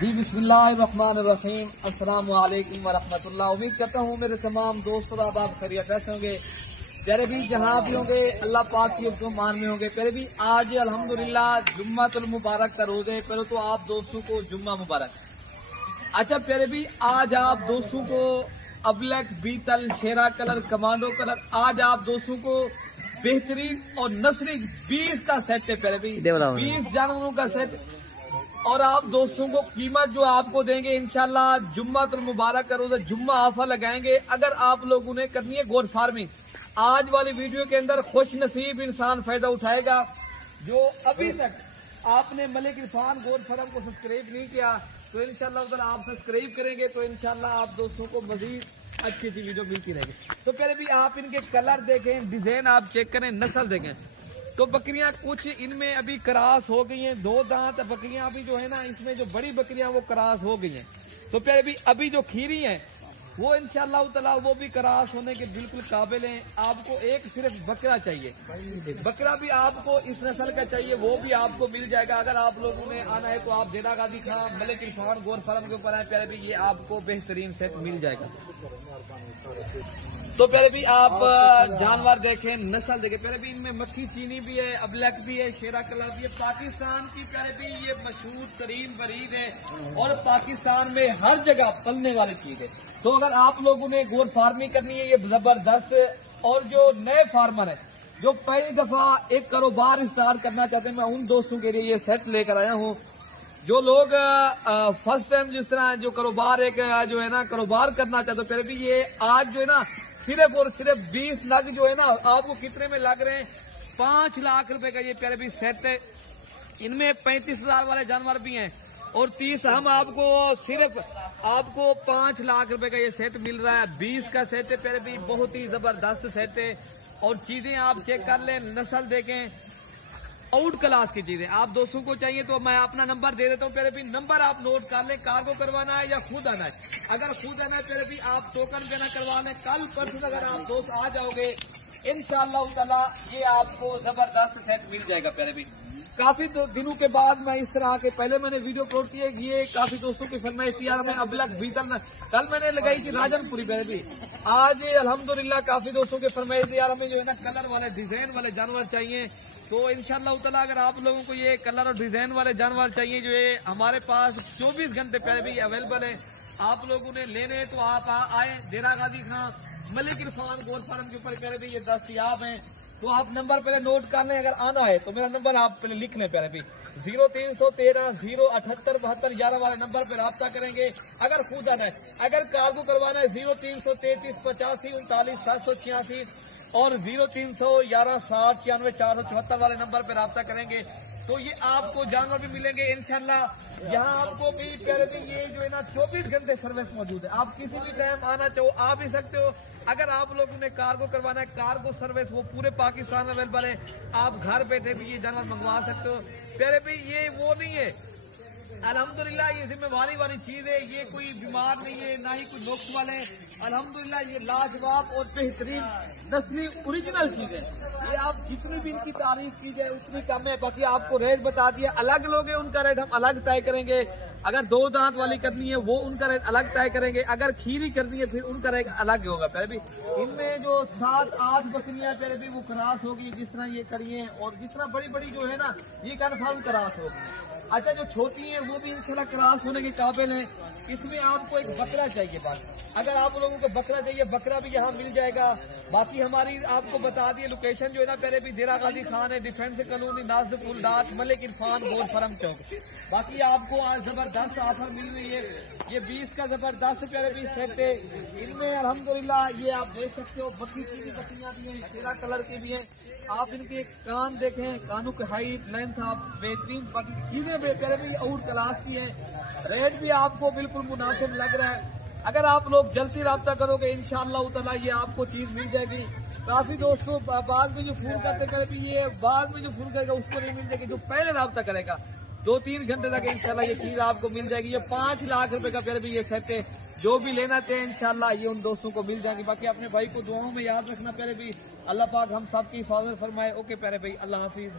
जी बिस्मिल्लाहिर्रहमानिर्रहीम, अस्सलाम वालेकुम वरहमतुल्लाह। उम्मीद करता हूँ मेरे तमाम दोस्त और आप खैरियत से होंगे। प्यारे भी जहाँ भी होंगे अल्लाह पाक की मान में होंगे। प्यारे भी आज अल्हम्दुलिल्लाह जुम्मतुल मुबारक का रोज़ है। पहले तो आप दोस्तों को जुम्मा मुबारक। अच्छा प्यारे भी आज आप दोस्तों को अबलक, बीतल, शेरा कलर, कमांडो कलर, आज आप दोस्तों को बेहतरीन और नस्री 20 का सेट है। प्यारे भी 20 जानवरों का सेट और आप दोस्तों को कीमत जो आपको देंगे इंशाल्लाह जुम्मतुल मुबारक का रोज़ जुम्मा ऑफर लगाएंगे। अगर आप लोगों ने करनी है गोट फार्मिंग, आज वाली वीडियो के अंदर खुश नसीब इंसान फायदा उठाएगा। जो अभी तक आपने मलिक इरफान गोट फार्म को सब्सक्राइब नहीं किया तो इंशाल्लाह उधर आप सब्सक्राइब करेंगे तो इंशाल्लाह आप दोस्तों को मजीद अच्छी अच्छी वीडियो मिलती रहेगी। तो पहले भी आप इनके कलर देखें, डिजाइन आप चेक करें, नस्ल देखें। तो बकरियां कुछ इनमें अभी क्रॉस हो गई हैं, 2 दांत बकरियां अभी जो है ना, इसमें जो बड़ी बकरियां वो क्रॉस हो गई हैं। तो प्यारे भी अभी जो खीरी हैं वो इंशाल्लाह ताला वो भी क्रॉस होने के बिल्कुल काबिल हैं। आपको एक सिर्फ बकरा चाहिए, बकरा भी आपको इस नस्ल का चाहिए, वो भी आपको मिल जाएगा। अगर आप लोगों ने आना है तो आप जेदा गादी खां मलिक इरफान गोट फार्म के ऊपर आए। प्यारे भी ये आपको बेहतरीन सेट मिल जाएगा। तो पहले भी आप जानवर देखें, नस्ल देखें। पहले भी इनमें मक्खी चीनी भी है, अबलक भी है, शेरा कलर भी है। पाकिस्तान की प्यारे भी ये मशहूर तरीन ब्रीड है और पाकिस्तान में हर जगह पलने वाली चीज है। तो अगर आप लोगों ने गोट फार्मिंग करनी है ये जबरदस्त। और जो नए फार्मर है जो पहली दफा एक कारोबार स्टार्ट करना चाहते हैं, मैं उन दोस्तों के लिए ये सेट लेकर आया हूँ। जो लोग फर्स्ट टाइम जिस तरह जो कारोबार एक जो है ना कारोबार करना चाहते हो, फिर भी ये आज जो है ना सिर्फ और सिर्फ 20 लाख जो है ना आपको कितने में लग रहे हैं, 5 लाख रुपए का ये प्यारे भी सेट है। इनमें 35,000 वाले जानवर भी हैं और 30 हम आपको सिर्फ आपको 5 लाख रुपए का ये सेट मिल रहा है। 20 का सेट है प्यारे भी, बहुत ही जबरदस्त सेट है। और चीजें आप चेक कर लें, नस्ल देखें, आउट क्लास की चीजें आप दोस्तों को चाहिए तो मैं अपना नंबर दे देता हूँ। पहले भी नंबर आप नोट कर लें। कार्गो करवाना है या खुद आना है, अगर खुद आना है पहले भी आप टोकन देना करवा लें। कल परसों अगर आप दोस्त आ जाओगे इंशाअल्लाह ताला ये आपको जबरदस्त सेट मिल जाएगा। पहले भी काफी दिनों के बाद मैं इस तरह के पहले मैंने वीडियो अपलोड की है, ये काफी दोस्तों की फरमाइश थी यार मैं अबलक बीतल कल मैंने लगाई थी राजनपुरी। पहले भी आज अल्हम्दुलिल्लाह काफी दोस्तों की फरमाइश थी यार हमें जो है ना कलर वाले डिजाइन वाले जानवर चाहिए। तो इंशाअल्लाह ताला अगर आप लोगों को ये कलर और डिजाइन वाले जानवर चाहिए जो ये हमारे पास 24 घंटे पहले भी अवेलेबल है। आप लोगों ने लेने तो आप आए डेरा गाजी खां मलिक इरफान गोट फार्म के ऊपर पहले भी ये दस्तयाब हैं। तो आप नंबर पहले नोट कर लें, अगर आना है तो मेरा नंबर आप पहले लिख लें। पहले भी 0313 078 72 11 वाले नंबर पर रब्ता करेंगे अगर खुद आना है। अगर कार्गो करवाना है 0333 85 39 786 और 0311 60 96 474 वाले नंबर पर रब्ता करेंगे तो ये आपको जानवर भी मिलेंगे इंशाल्लाह। यहाँ आपको भी पहले भी ये जो है ना 24 घंटे सर्विस मौजूद है। आप किसी भी टाइम आना चाहो आ भी सकते हो। अगर आप लोगों ने कार्गो करवाना है, कार्गो सर्विस वो पूरे पाकिस्तान में अवेलेबल है। आप घर बैठे भी ये जानवर मंगवा सकते हो। पहले भी ये वो नहीं है, अल्हम्दुलिल्लाह ये जिम्मेवारी वाली चीज है। ये कोई बीमार नहीं है, ना ही कोई नुक्स वाले। अल्हम्दुलिल्लाह ये लाजवाब और बेहतरीन नस्ली ओरिजिनल चीज है। ये आप जितनी भी इनकी तारीफ की जाए उतनी कम है। बाकी आपको रेट बता दिया, अलग लोग हैं उनका रेट हम अलग तय करेंगे। अगर 2 दांत वाली करनी है वो उनका रेट अलग तय करेंगे, अगर खीरी करनी है फिर उनका रेट अलग होगा। पहले भी इनमें जो 7-8 बकरियां पहले भी वो क्रॉस होगी जिस तरह ये करिए, और जिस तरह बड़ी बड़ी जो है ना ये कन्फर्म क्रॉस होगी। अच्छा जो छोटी है वो भी इंशाल्लाह क्रॉस होने के काबिल है। इसमें आपको एक बकरा चाहिए बस, अगर आप लोगों को बकरा चाहिए बकरा भी यहाँ मिल जाएगा। बाकी हमारी आपको बता दिए लोकेशन जो है ना पहले भी डेरा गाजी खान है, डिफेंस कॉलोनी, नाज़िपुर डाट, मलिक इरफान गोट फार्म चौक। बाकी आपको आज जबरदस्त ऑफर मिल रही है। ये 20 का जबरदस्त प्यारे भी सेट है। इनमें अल्हम्दुलिल्लाह ये आप देख सकते हो बकरी की बकरियां भी हैं, शेरा कलर की भी हैं। आप इनके कान देखें, कानों की हाइट लेंथ आप बेहतरीन, बाकी चीजें प्यारे भी आउट क्लास की है। रेट भी आपको बिल्कुल मुनासिब लग रहा है। अगर आप लोग जल्दी रब्ता करोगे इंशाअल्लाह ताला ये आपको चीज मिल जाएगी। काफी दोस्तों बाद में जो फोन करते पहले भी ये बाद में जो फोन करेगा उसको नहीं मिल जाएगी, जो पहले रब्ता करेगा 2-3 घंटे तक इंशाल्लाह ये चीज आपको मिल जाएगी। ये 5 लाख रुपए का फिर भी ये सेट है। जो भी लेना चाहे इंशाल्लाह ये उन दोस्तों को मिल जाएगी। बाकी अपने भाई को दुआओं में याद रखना। पहले भी अल्लाह पाक हम सब की हिफाजत फरमाए। ओके प्यारे भाई, अल्लाह हाफिज।